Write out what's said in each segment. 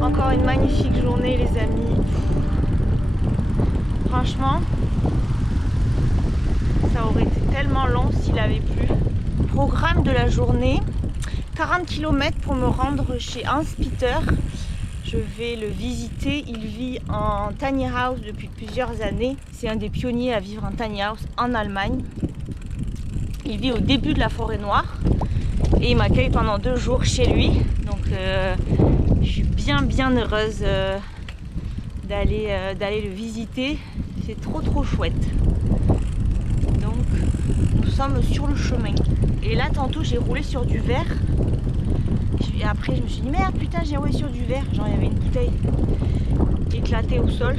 Encore une magnifique journée les amis. Franchement, ça aurait été tellement long s'il avait plu. Programme de la journée, 40 km pour me rendre chez Hans-Peter. Je vais le visiter, il vit en tiny house depuis plusieurs années. C'est un des pionniers à vivre en tiny house en Allemagne. Il vit au début de la forêt noire et il m'accueille pendant 2 jours chez lui. Donc je suis bien heureuse d'aller le visiter. C'est trop chouette. Donc nous sommes sur le chemin. Et là tantôt j'ai roulé sur du verre. Et après je me suis dit merde putain j'ai roulé sur du verre. Genre il y avait une bouteille éclatée au sol.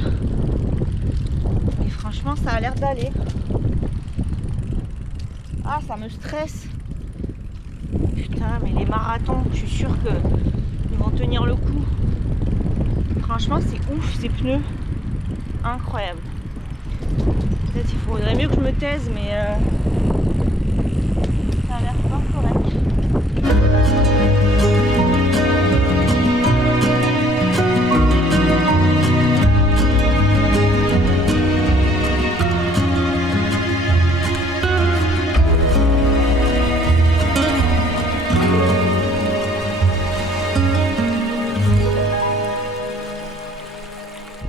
Et franchement ça a l'air d'aller. Ah ça me stresse. Putain mais les marathons, je suis sûre qu'ils vont tenir le coup. Franchement c'est ouf ces pneus. Incroyable. Peut-être il faudrait mieux que je me taise mais ça a l'air fort correct.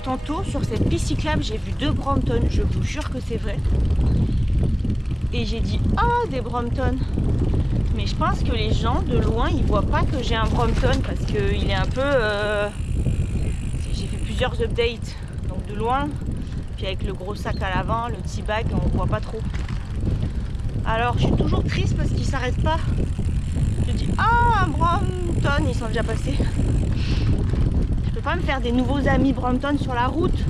Tantôt sur cette piste cyclable j'ai vu 2 Brompton, je vous jure que c'est vrai. Et j'ai dit oh des Brompton. Mais je pense que les gens de loin ils voient pas que j'ai un Brompton parce qu'il est un peu j'ai fait plusieurs updates donc de loin, puis avec le gros sac à l'avant, le petit bag on voit pas trop. Alors je suis toujours triste parce qu'ils s'arrêtent pas. Je dis ah un Brompton, ils sont déjà passés. Je peux pas me faire des nouveaux amis Brompton sur la route.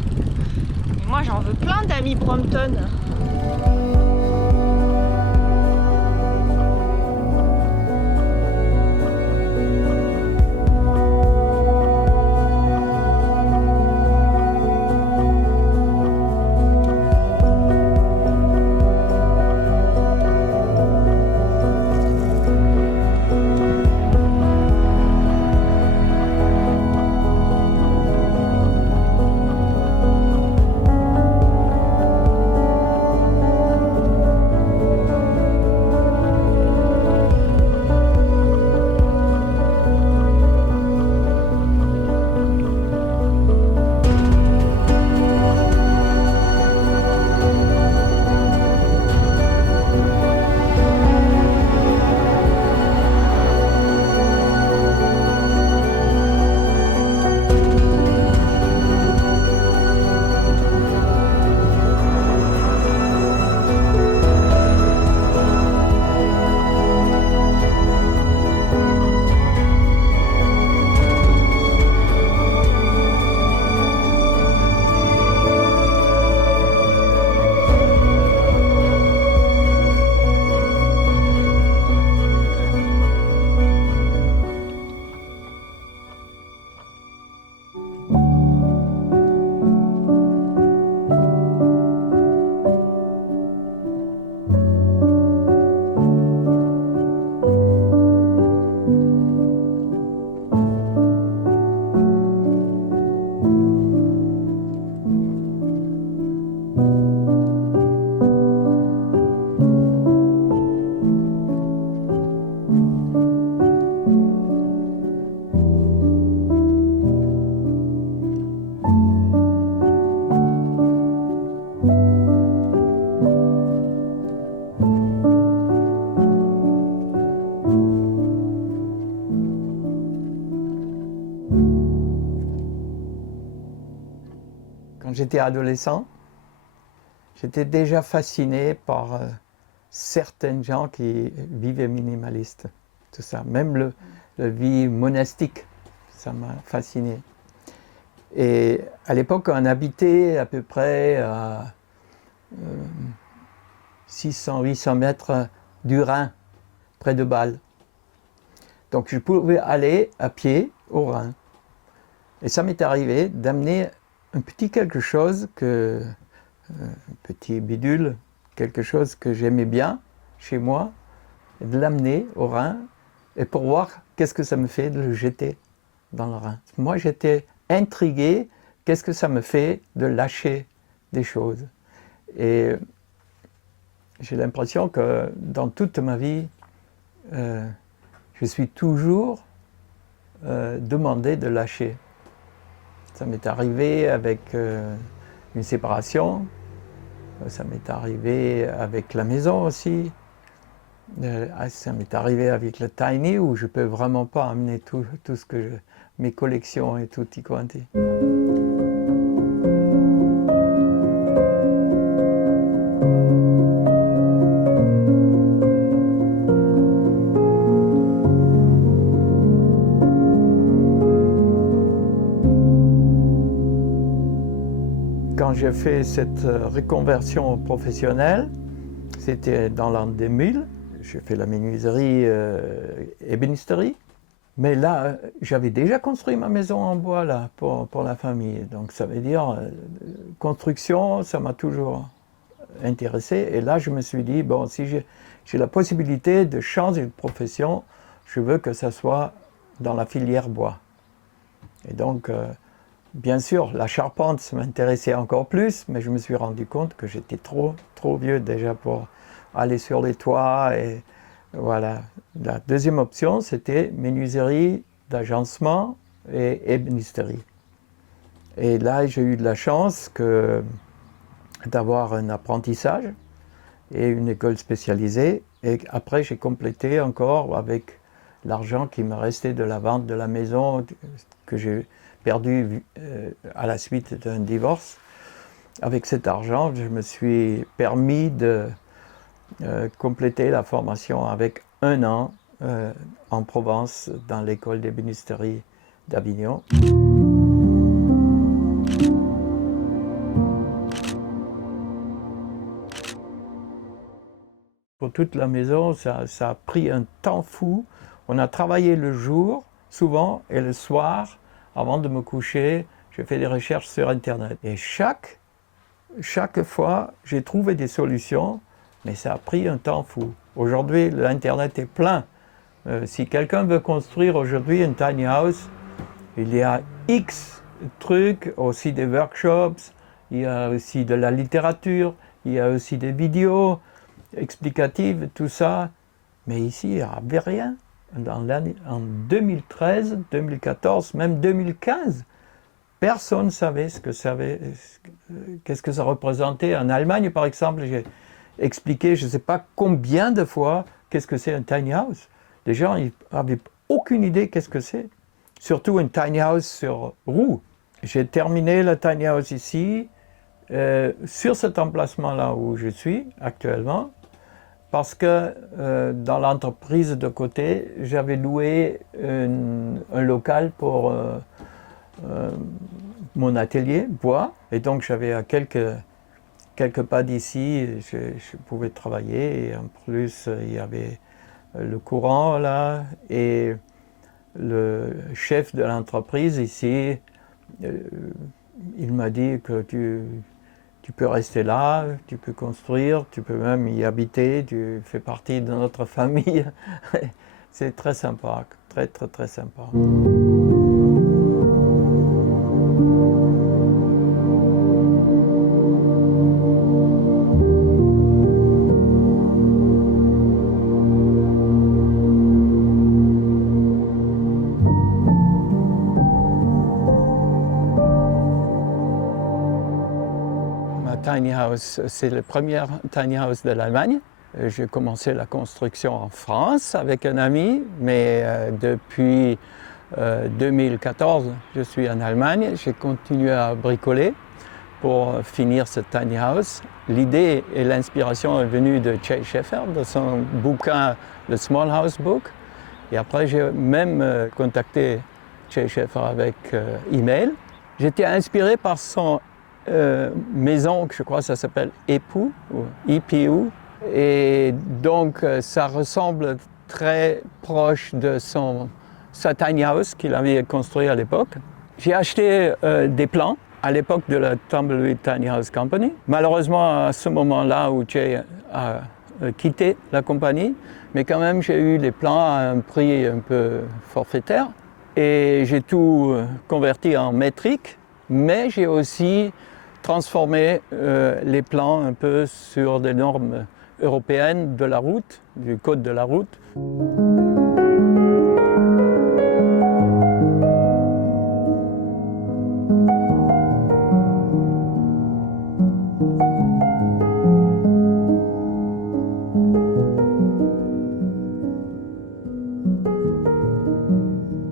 Mais moi j'en veux plein d'amis Brompton. Quand j'étais adolescent, j'étais déjà fasciné par certains gens qui vivaient minimalistes. Tout ça, même la vie monastique, ça m'a fasciné. Et à l'époque, on habitait à peu près à 600-800 mètres du Rhin, près de Bâle. Donc je pouvais aller à pied au Rhin. Et ça m'est arrivé d'amener un petit quelque chose un petit bidule, quelque chose que j'aimais bien chez moi, et de l'amener au Rhin et pour voir qu'est-ce que ça me fait de le jeter. dans le Rhin. Moi, j'étais intrigué, qu'est-ce que ça me fait de lâcher des choses. Et j'ai l'impression que dans toute ma vie, je suis toujours demandé de lâcher. Ça m'est arrivé avec une séparation, ça m'est arrivé avec la maison aussi, ça m'est arrivé avec le tiny où je ne peux vraiment pas amener tout ce que mes collections et tutti quanti. Quand j'ai fait cette reconversion professionnelle, c'était dans l'an 2000. J'ai fait la menuiserie ébénisterie. Mais là, j'avais déjà construit ma maison en bois là, pour la famille. Donc ça veut dire, construction, ça m'a toujours intéressé. Et là, je me suis dit, bon, si j'ai la possibilité de changer de profession, je veux que ça soit dans la filière bois. Et donc, bien sûr, la charpente, ça m'intéressait encore plus, mais je me suis rendu compte que j'étais trop vieux déjà pour aller sur les toits. Et voilà. La deuxième option, c'était menuiserie d'agencement et ébénisterie. Et là, j'ai eu de la chance d'avoir un apprentissage et une école spécialisée. Et après, j'ai complété encore avec l'argent qui me restait de la vente de la maison que j'ai perdu à la suite d'un divorce. Avec cet argent, je me suis permis de compléter la formation avec 1 an en Provence dans l'école d'ébénisterie d'Avignon. Pour toute la maison, ça a pris un temps fou. On a travaillé le jour, souvent, et le soir, avant de me coucher, j'ai fait des recherches sur Internet. Et chaque fois, j'ai trouvé des solutions, mais ça a pris un temps fou. Aujourd'hui, l'Internet est plein. Si quelqu'un veut construire aujourd'hui une tiny house, il y a X trucs, aussi des workshops, il y a aussi de la littérature, il y a aussi des vidéos explicatives, tout ça. Mais ici, il n'y avait rien. En 2013, 2014, même 2015, personne ne savait qu'est-ce que ça représentait. En Allemagne, par exemple, j'ai expliqué, je ne sais pas combien de fois, qu'est-ce que c'est un tiny house. Les gens n'avaient aucune idée qu'est-ce que c'est. Surtout une tiny house sur roue. J'ai terminé la tiny house ici, sur cet emplacement-là où je suis actuellement, parce que dans l'entreprise de côté, j'avais loué un local pour mon atelier bois. Et donc j'avais à quelques pas d'ici, je pouvais travailler. Et en plus, il y avait le courant là. Et le chef de l'entreprise ici, il m'a dit que tu peux rester là, tu peux construire, tu peux même y habiter, tu fais partie de notre famille. C'est très sympa, très sympa. Tiny house, c'est la première tiny house de l'Allemagne. J'ai commencé la construction en France avec un ami, mais depuis 2014, je suis en Allemagne. J'ai continué à bricoler pour finir cette tiny house. L'idée et l'inspiration est venue de Jay Sheffer, de son bouquin The Small House Book. Et après, j'ai même contacté Jay Sheffer avec email. J'étais inspiré par son maison, je crois que ça s'appelle EPU, ou EPU. Et donc, ça ressemble très proche de sa tiny house qu'il avait construit à l'époque. J'ai acheté des plans à l'époque de la Tumbleweed Tiny House Company. Malheureusement, à ce moment-là où Jay a quitté la compagnie, mais quand même, j'ai eu les plans à un prix un peu forfaitaire. Et j'ai tout converti en métrique, mais j'ai aussi transformé les plans un peu sur des normes européennes de la route, du code de la route.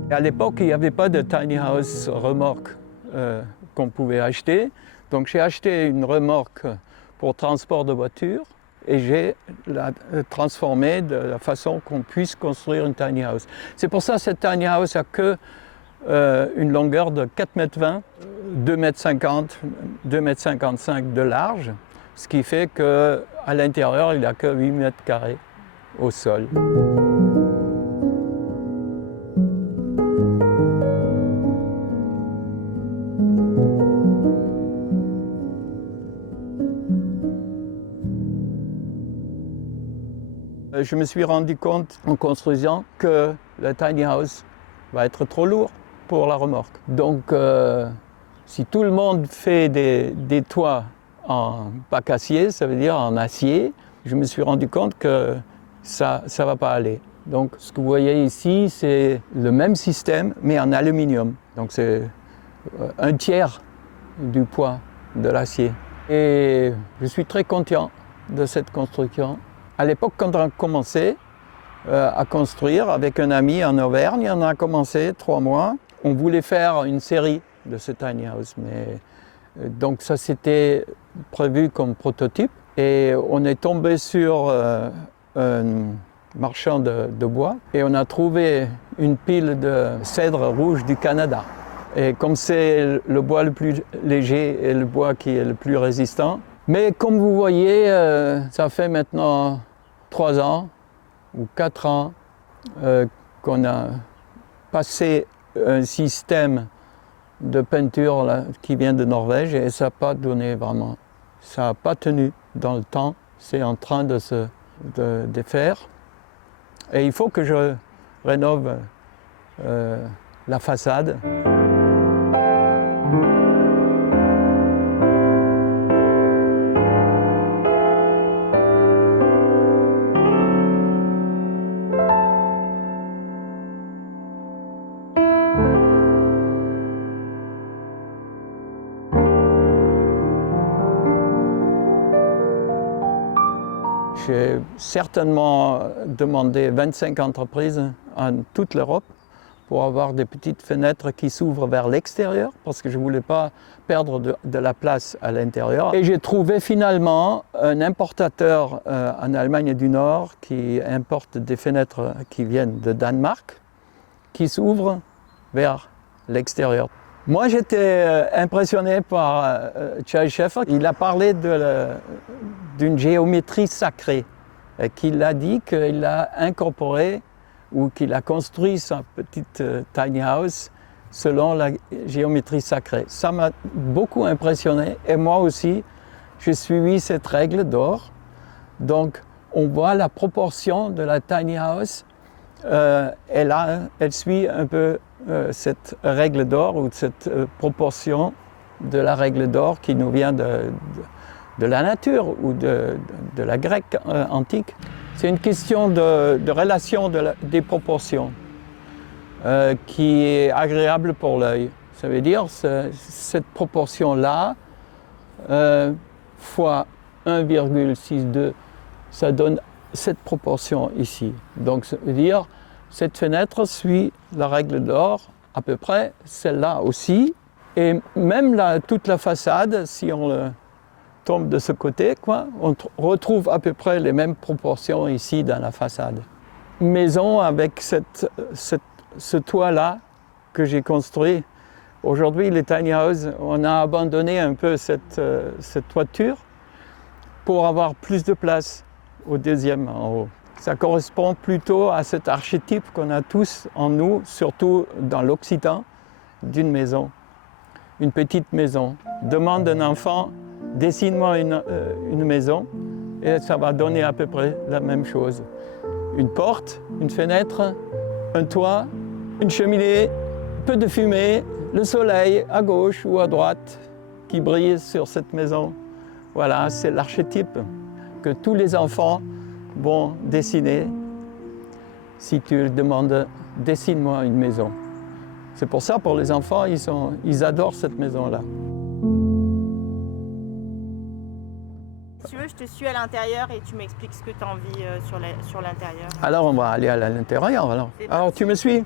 À l'époque, il n'y avait pas de tiny house remorque qu'on pouvait acheter. Donc j'ai acheté une remorque pour transport de voitures et j'ai transformé de la façon qu'on puisse construire une tiny house. C'est pour ça que cette tiny house n'a que une longueur de 4,20 m, 2,50 m, 2,55 m de large, ce qui fait qu'à l'intérieur, il n'y a que 8 mètres carrés au sol. Je me suis rendu compte en construisant que le tiny house va être trop lourd pour la remorque. Donc, si tout le monde fait des toits en bac acier, ça veut dire en acier, je me suis rendu compte que ça ne va pas aller. Donc, ce que vous voyez ici, c'est le même système, mais en aluminium. Donc, c'est un tiers du poids de l'acier. Et je suis très content de cette construction. À l'époque, quand on a commencé à construire avec un ami en Auvergne, on a commencé 3 mois. On voulait faire une série de ce tiny house, mais donc ça c'était prévu comme prototype. Et on est tombé sur un marchand de bois et on a trouvé une pile de cèdre rouge du Canada. Et comme c'est le bois le plus léger et le bois qui est le plus résistant, mais comme vous voyez, ça fait maintenant 3 ans ou 4 ans qu'on a passé un système de peinture là, qui vient de Norvège et ça n'a pas donné vraiment. Ça n'a pas tenu dans le temps. C'est en train de se défaire. Et il faut que je rénove la façade. J'ai certainement demandé 25 entreprises en toute l'Europe pour avoir des petites fenêtres qui s'ouvrent vers l'extérieur parce que je ne voulais pas perdre de la place à l'intérieur. Et j'ai trouvé finalement un importateur en Allemagne du Nord qui importe des fenêtres qui viennent de Danemark qui s'ouvrent vers l'extérieur. Moi, j'étais impressionné par Charles Schaeffer. Il a parlé d'une géométrie sacrée, qu'il a dit qu'il a incorporé ou qu'il a construit sa petite tiny house selon la géométrie sacrée. Ça m'a beaucoup impressionné et moi aussi, j'ai suivi cette règle d'or. Donc, on voit la proportion de la tiny house. Elle suit un peu cette règle d'or ou cette proportion de la règle d'or qui nous vient de la nature ou de la grecque antique. C'est une question de relation des proportions qui est agréable pour l'œil. Ça veut dire cette proportion-là fois 1,62, ça donne cette proportion ici. Donc ça veut dire cette fenêtre suit la règle d'or, à peu près celle-là aussi. Et même toute la façade, si on tombe de ce côté, on retrouve à peu près les mêmes proportions ici dans la façade. Une maison avec ce toit-là que j'ai construit. Aujourd'hui, les tiny houses, on a abandonné un peu cette toiture pour avoir plus de place au deuxième en haut. Ça correspond plutôt à cet archétype qu'on a tous en nous, surtout dans l'Occitan, d'une maison, une petite maison. Demande un enfant, dessine-moi une maison, et ça va donner à peu près la même chose. Une porte, une fenêtre, un toit, une cheminée, peu de fumée, le soleil à gauche ou à droite qui brille sur cette maison. Voilà, c'est l'archétype que tous les enfants vont dessiner si tu leur demandes « dessine-moi une maison ». C'est pour ça, pour les enfants, ils adorent cette maison-là. Si tu veux, je te suis à l'intérieur et tu m'expliques ce que tu as envie sur l'intérieur. Alors, on va aller à l'intérieur. Alors, tu me suis?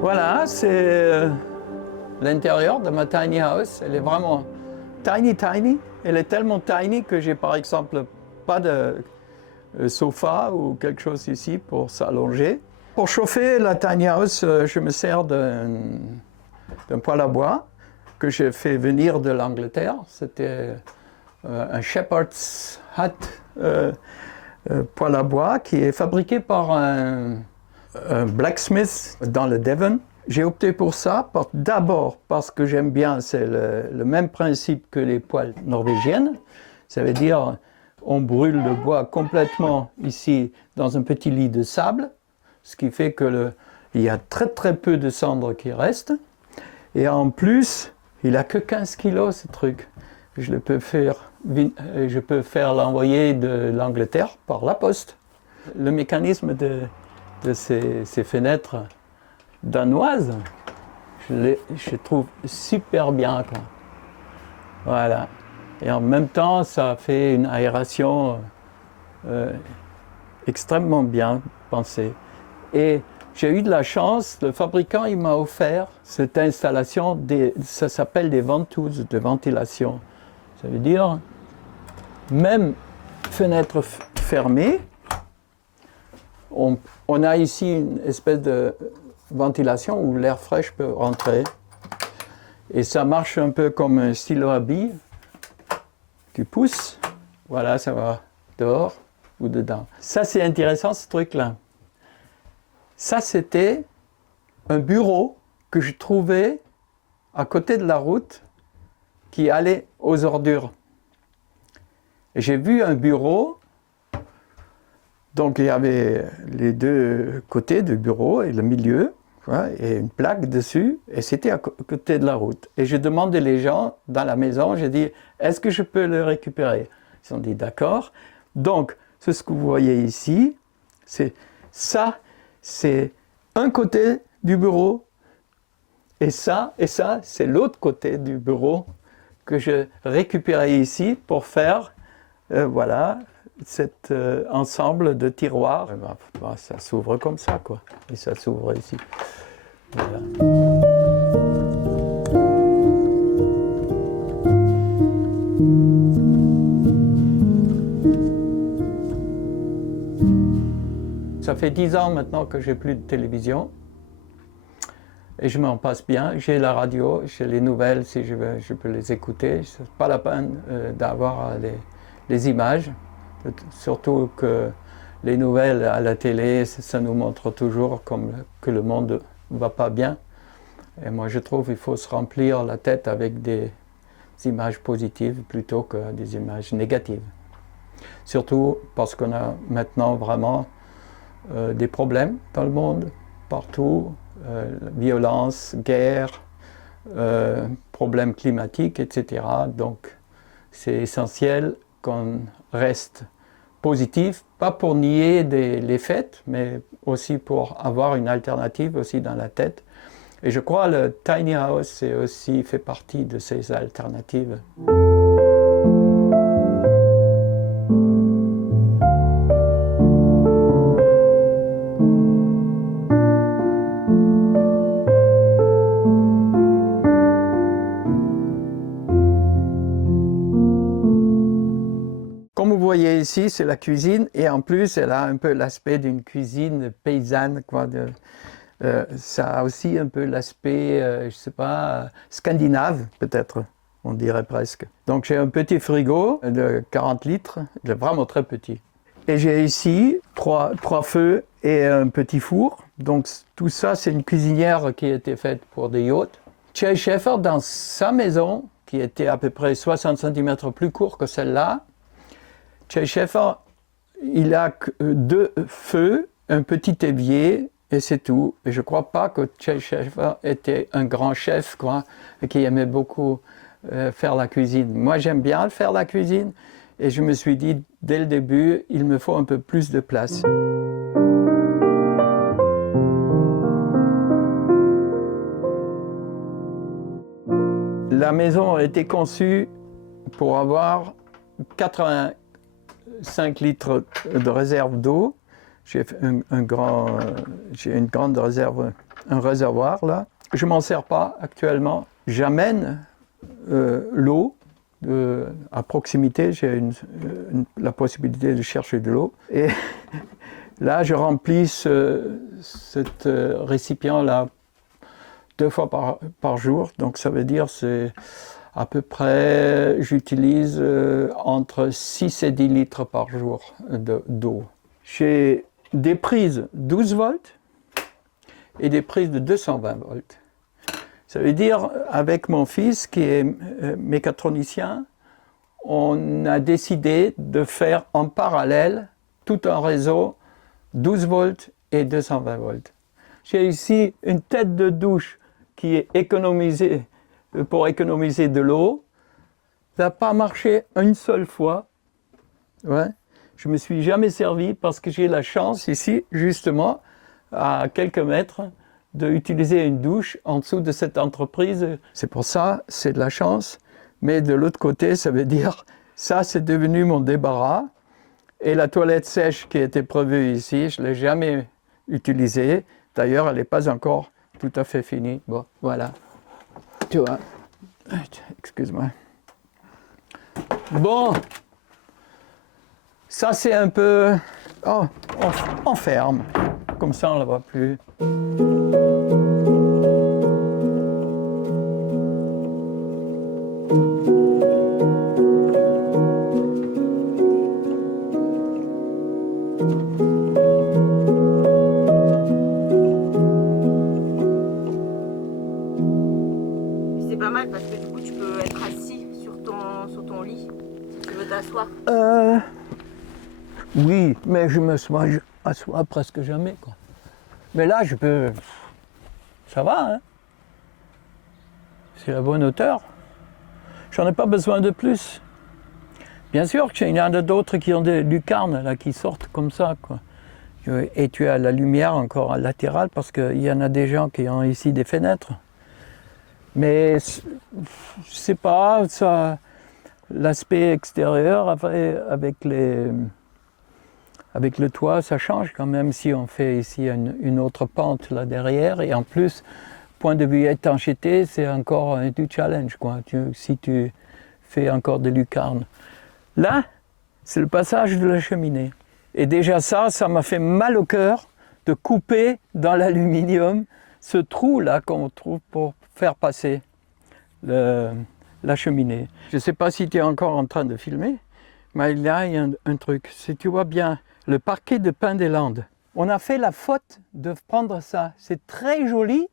Voilà, c'est l'intérieur de ma tiny house. Elle est vraiment tiny. Elle est tellement tiny que j'ai par exemple pas de sofa ou quelque chose ici pour s'allonger. Pour chauffer la tiny house, je me sers d'un poêle à bois que j'ai fait venir de l'Angleterre. C'était un Shepherd's Hut poêle à bois qui est fabriqué par un blacksmith dans le Devon. J'ai opté pour ça d'abord parce que j'aime bien, c'est le même principe que les poêles norvégiennes. Ça veut dire on brûle le bois complètement ici dans un petit lit de sable, ce qui fait que il y a très peu de cendres qui restent. Et en plus, il n'a que 15 kilos ce truc. Je peux faire l'envoyer de l'Angleterre par la poste. Le mécanisme de ces fenêtres danoises, je trouve super bien, quoi. Voilà. Et en même temps, ça fait une aération extrêmement bien pensée. Et j'ai eu de la chance, le fabricant il m'a offert cette installation, ça s'appelle des ventouses de ventilation. Ça veut dire, même fenêtre fermée, on a ici une espèce de ventilation où l'air frais peut rentrer. Et ça marche un peu comme un stylo à billes. Tu pousses, voilà, ça va dehors ou dedans. Ça, c'est intéressant, ce truc-là. Ça, c'était un bureau que je trouvais à côté de la route qui allait aux ordures. J'ai vu un bureau. Donc il y avait les deux côtés du bureau et le milieu, voilà, et une plaque dessus, et c'était à côté de la route. Et je demandais les gens dans la maison, j'ai dit, est-ce que je peux le récupérer? Ils ont dit, d'accord. Donc, c'est ce que vous voyez ici, c'est un côté du bureau, et ça, c'est l'autre côté du bureau que je récupérais ici pour faire, voilà, cet ensemble de tiroirs. Ça s'ouvre comme ça, quoi. Et ça s'ouvre ici. Voilà. Ça fait 10 ans maintenant que j'ai plus de télévision. Et je m'en passe bien. J'ai la radio, j'ai les nouvelles, si je veux, je peux les écouter. C'est pas la peine d'avoir les images. Surtout que les nouvelles à la télé, ça nous montre toujours que le monde ne va pas bien. Et moi, je trouve qu'il faut se remplir la tête avec des images positives plutôt que des images négatives. Surtout parce qu'on a maintenant vraiment des problèmes dans le monde, partout, violence, guerre, problèmes climatiques, etc. Donc, c'est essentiel qu'on reste positif, pas pour nier les faits, mais aussi pour avoir une alternative aussi dans la tête. Et je crois que le tiny house aussi fait partie de ces alternatives. voyez ici, c'est la cuisine, et en plus, elle a un peu l'aspect d'une cuisine paysanne, quoi. Ça a aussi un peu l'aspect, je ne sais pas, scandinave, peut-être, on dirait presque. Donc j'ai un petit frigo de 40 litres, il est vraiment très petit. Et j'ai ici trois feux et un petit four. Donc tout ça, c'est une cuisinière qui a été faite pour des yachts. Jay Schaefer, dans sa maison, qui était à peu près 60 cm plus court que celle-là, Jay Schaefer, il a 2 feux, un petit évier, et c'est tout. Et je ne crois pas que Jay Schaefer était un grand chef, quoi, et qui aimait beaucoup faire la cuisine. Moi, j'aime bien faire la cuisine, et je me suis dit, dès le début, il me faut un peu plus de place. La maison a été conçue pour avoir 85 litres de réserve d'eau. J'ai une grande réserve, un réservoir là. Je ne m'en sers pas actuellement. J'amène l'eau à proximité. J'ai la possibilité de chercher de l'eau. Et là, je remplis cet récipient là 2 fois par jour. Donc ça veut dire c'est à peu près, j'utilise entre 6 et 10 litres par jour d'eau. J'ai des prises 12 volts et des prises de 220 volts. Ça veut dire, avec mon fils qui est mécatronicien, on a décidé de faire en parallèle tout un réseau 12 volts et 220 volts. J'ai ici une tête de douche qui est économisée pour économiser de l'eau. Ça n'a pas marché une seule fois. Ouais. Je ne me suis jamais servi parce que j'ai la chance ici, justement, à quelques mètres, d'utiliser une douche en dessous de cette entreprise. C'est pour ça, c'est de la chance. Mais de l'autre côté, ça veut dire, ça c'est devenu mon débarras. Et la toilette sèche qui était prévue ici, je ne l'ai jamais utilisée. D'ailleurs, elle n'est pas encore tout à fait finie. Bon, voilà. Tu vois. Excuse-moi. Bon. Ça, c'est un peu... Oh, on ferme. Comme ça, on ne la voit plus. C'est pas mal parce que du coup, tu peux être assis sur ton lit si tu veux t'asseoir. Oui, mais je m'assois presque jamais, quoi. Mais là, je peux... Ça va, hein? C'est la bonne hauteur. J'en ai pas besoin de plus. Bien sûr qu'il y en a d'autres qui ont des lucarnes, là, qui sortent comme ça, quoi. Et tu as la lumière encore latérale, parce qu'il y en a des gens qui ont ici des fenêtres. Mais, je sais pas, ça... L'aspect extérieur, avec le toit, ça change quand même si on fait ici une autre pente là derrière. Et en plus, point de vue étanchéité, c'est encore du challenge, quoi, si tu fais encore des lucarnes. Là, c'est le passage de la cheminée. Et déjà ça m'a fait mal au cœur de couper dans l'aluminium ce trou-là qu'on trouve pour faire passer la cheminée. Je ne sais pas si tu es encore en train de filmer, mais là, il y a un truc. Si tu vois bien, le parquet de Pin des Landes. On a fait la faute de prendre ça. C'est très joli,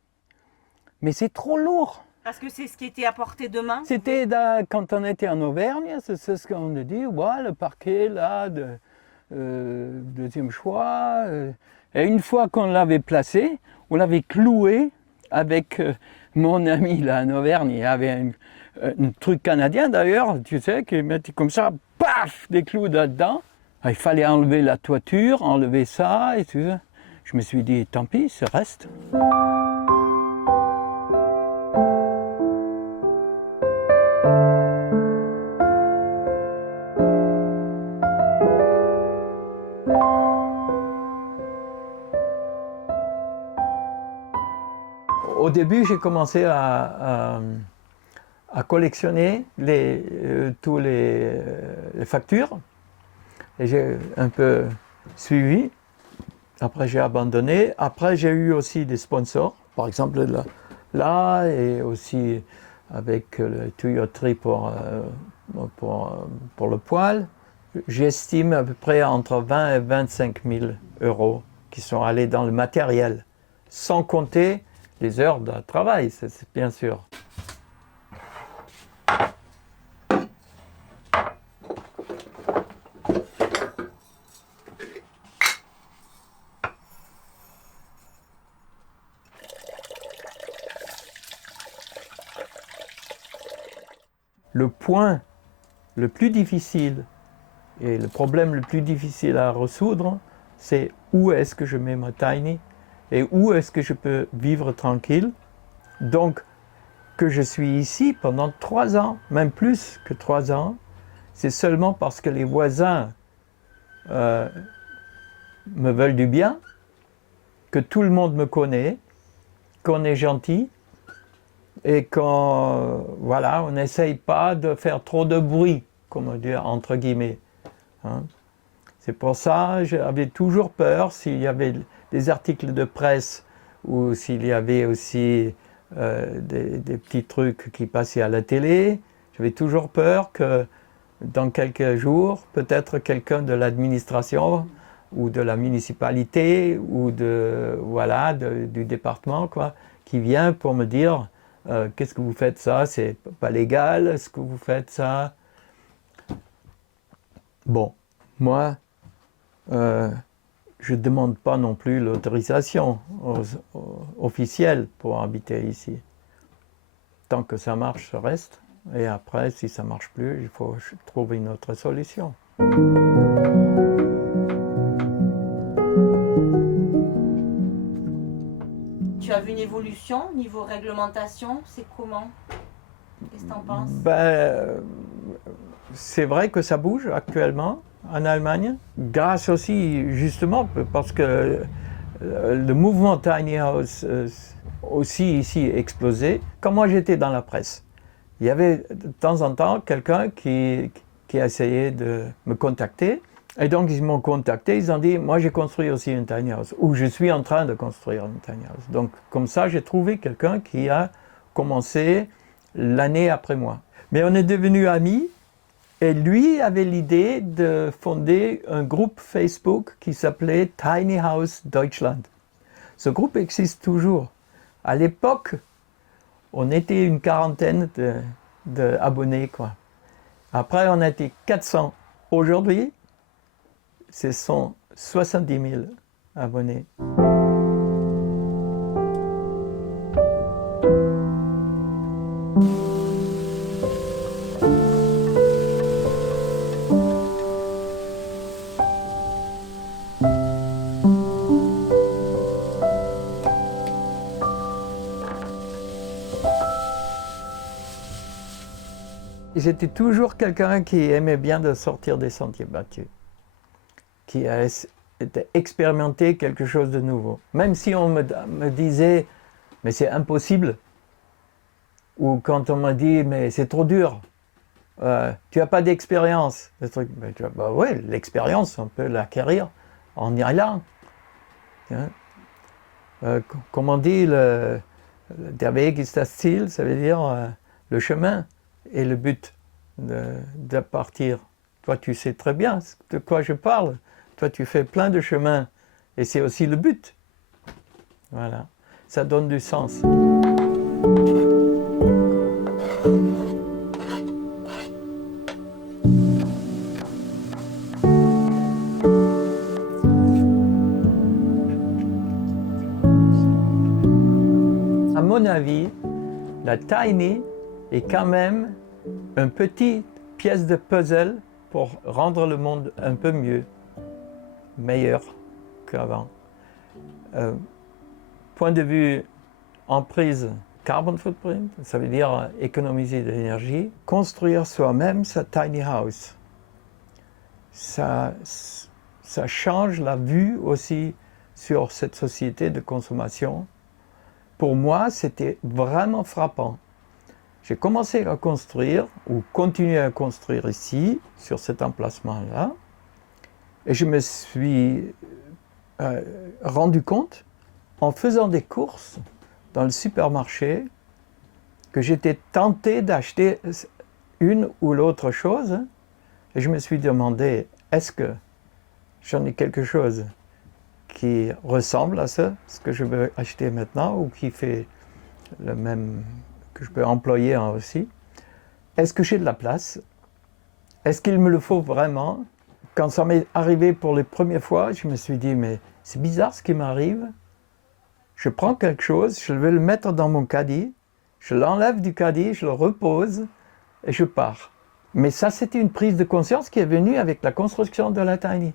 mais c'est trop lourd. Parce que c'est ce qui était apporté de main. C'était quand on était en Auvergne, c'est ce qu'on a dit. Ouais, le parquet là, deuxième choix. Et une fois qu'on l'avait placé, on l'avait cloué avec mon ami là en Auvergne. Il y avait un truc canadien d'ailleurs, tu sais, qui mettait comme ça, paf, des clous là-dedans. Il fallait enlever la toiture, enlever ça et tout ça. Je me suis dit, tant pis, ça reste. Au début, j'ai commencé à collectionner toutes les factures. Et j'ai un peu suivi. Après, j'ai abandonné. Après, j'ai eu aussi des sponsors. Par exemple, là et aussi avec le tuyauterie pour le poêle. J'estime à peu près entre 20 et 25 000 euros qui sont allés dans le matériel, sans compter les heures de travail, c'est bien sûr. Le point le plus difficile et le problème le plus difficile à résoudre, c'est où est-ce que je mets ma tiny et où est-ce que je peux vivre tranquille. Donc, que je suis ici pendant 3 ans, même plus que 3 ans, c'est seulement parce que les voisins me veulent du bien, que tout le monde me connaît, qu'on est gentil et qu'on voilà, on n'essaye pas de faire trop de bruit, comme on dit entre guillemets. Hein. C'est pour ça j'avais toujours peur s'il y avait des articles de presse ou s'il y avait aussi des petits trucs qui passaient à la télé. J'avais toujours peur que dans quelques jours, peut-être quelqu'un de l'administration ou de la municipalité ou du département qui vient pour me dire qu'est-ce que vous faites ça, c'est pas légal, est-ce que vous faites ça? Bon, moi, je ne demande pas non plus l'autorisation officielle pour habiter ici. Tant que ça marche, ça reste. Et après, si ça ne marche plus, il faut trouver une autre solution. Tu as vu une évolution niveau réglementation? C'est comment? Qu'est-ce que tu en penses? C'est vrai que ça bouge actuellement en Allemagne, grâce aussi justement parce que le mouvement Tiny House aussi ici explosé. Quand moi j'étais dans la presse, il y avait de temps en temps quelqu'un qui a essayé de me contacter. Et donc ils m'ont contacté, ils ont dit, moi j'ai construit aussi une tiny house, ou je suis en train de construire une tiny house. Donc comme ça j'ai trouvé quelqu'un qui a commencé l'année après moi. Mais on est devenus amis, et lui avait l'idée de fonder un groupe Facebook qui s'appelait Tiny House Deutschland. Ce groupe existe toujours. À l'époque, on était une quarantaine d'abonnés, quoi. Après, on était 400. Aujourd'hui, ce sont 70 000 abonnés. J'étais toujours quelqu'un qui aimait bien de sortir des sentiers battus, qui a expérimenté quelque chose de nouveau. Même si on me disait « mais c'est impossible », ou quand on m'a dit « mais c'est trop dur, tu n'as pas d'expérience ». Bah ouais, l'expérience, on peut l'acquérir en y allant. Hein? Comme on dit, der Weg ist das Ziel, ça veut dire le chemin et le but de partir. Toi, tu sais très bien de quoi je parle. Toi, tu fais plein de chemins et c'est aussi le but. Voilà, ça donne du sens. À mon avis, la tiny est quand même une petite pièce de puzzle pour rendre le monde un peu mieux, meilleur qu'avant. Point de vue emprise carbon footprint, ça veut dire économiser de l'énergie, construire soi-même sa tiny house. Ça change la vue aussi sur cette société de consommation. Pour moi, c'était vraiment frappant. J'ai commencé à construire, ou continuer à construire ici, sur cet emplacement-là. Et je me suis rendu compte, en faisant des courses dans le supermarché, que j'étais tenté d'acheter une ou l'autre chose. Et je me suis demandé, est-ce que j'en ai quelque chose qui ressemble à ce que je veux acheter maintenant ou qui fait le même, que je peux employer aussi? Est-ce que j'ai de la place? Est-ce qu'il me le faut vraiment? Quand ça m'est arrivé pour les premières fois, je me suis dit, mais c'est bizarre ce qui m'arrive. Je prends quelque chose, je vais le mettre dans mon caddie, je l'enlève du caddie, je le repose et je pars. Mais ça, c'était une prise de conscience qui est venue avec la construction de la Tiny.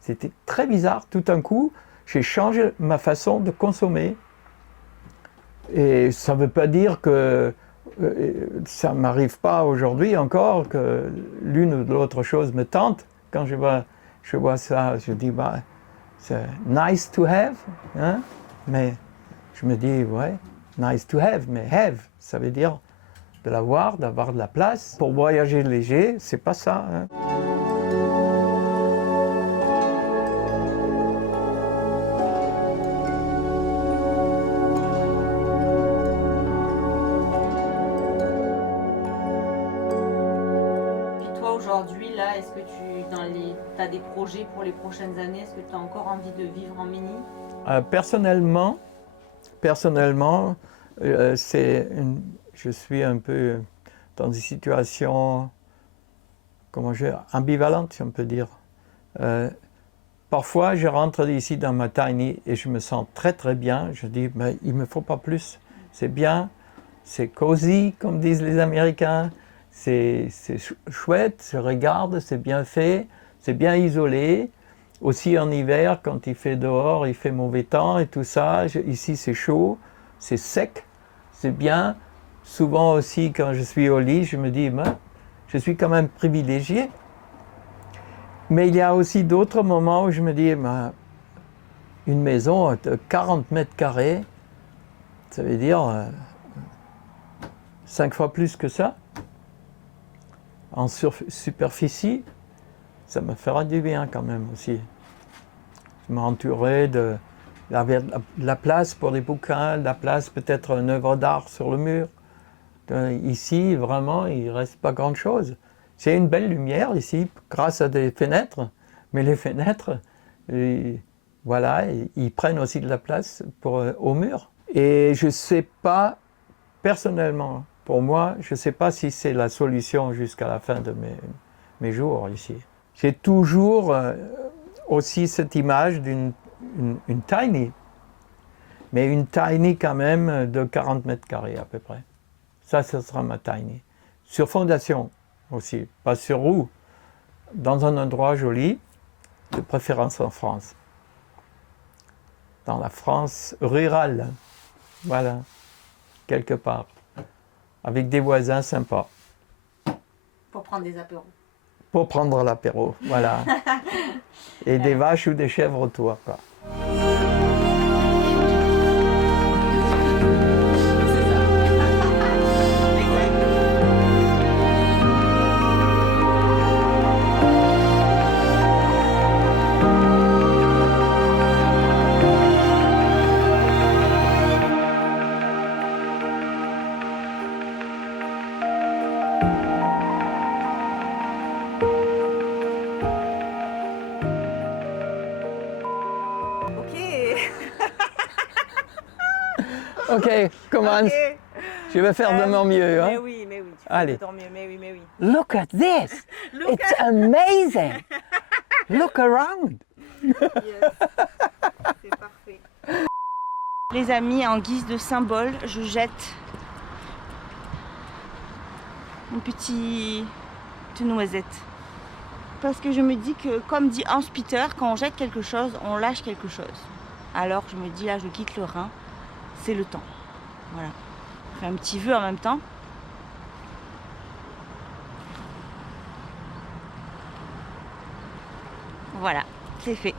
C'était très bizarre. Tout d'un coup, j'ai changé ma façon de consommer. Et ça ne veut pas dire que ça ne m'arrive pas aujourd'hui encore, que l'une ou l'autre chose me tente. Quand je vois ça, je dis, bah, c'est nice to have, hein? Mais je me dis, ouais, nice to have, mais have, ça veut dire de l'avoir, d'avoir de la place. Pour voyager léger, c'est pas ça, hein? Aujourd'hui, là, est-ce que tu as des projets pour les prochaines années? Est-ce que tu as encore envie de vivre en mini? Personnellement, je suis un peu dans une situation, ambivalente, si on peut dire. Parfois, je rentre ici dans ma tiny et je me sens très très bien. Je dis, mais il ne me faut pas plus. C'est bien, c'est cosy, comme disent les Américains. C'est chouette, je regarde, c'est bien fait, c'est bien isolé. Aussi en hiver, quand il fait dehors, il fait mauvais temps et tout ça. Ici, c'est chaud, c'est sec, c'est bien. Souvent aussi, quand je suis au lit, je me dis, ben, je suis quand même privilégié. Mais il y a aussi d'autres moments où je me dis, ben, une maison de 40 mètres carrés, ça veut dire 5 fois plus que ça. En superficie, ça me fera du bien quand même aussi. Je m'entourerai de la place pour des bouquins, de la place peut-être une œuvre d'art sur le mur. Ici, vraiment, il ne reste pas grand-chose. C'est une belle lumière ici, grâce à des fenêtres, mais les fenêtres, voilà, ils prennent aussi de la place au mur. Et je ne sais pas, personnellement, pour moi, je ne sais pas si c'est la solution jusqu'à la fin de mes jours ici. J'ai toujours aussi cette image d'une tiny, mais une tiny quand même de 40 mètres carrés à peu près. Ça, ce sera ma tiny. Sur fondation aussi, pas sur roue, dans un endroit joli, de préférence en France. Dans la France rurale, voilà, quelque part. Avec des voisins sympas. Pour prendre des apéros. Pour prendre l'apéro, voilà. Et des vaches ou des chèvres autour, quoi. Ok, commence. Okay. Je vais faire de mon mieux. Hein? Mais oui. Tu Allez. fais de ton mieux, mais oui. Look at this. It's amazing. Look around. Yes. C'est parfait. Les amis, en guise de symbole, je jette une petite noisette. Parce que je me dis que, comme dit Hans Peter, quand on jette quelque chose, on lâche quelque chose. Alors je me dis, là, je quitte le Rhin. C'est le temps. Voilà. Je fais un petit vœu en même temps. Voilà, c'est fait.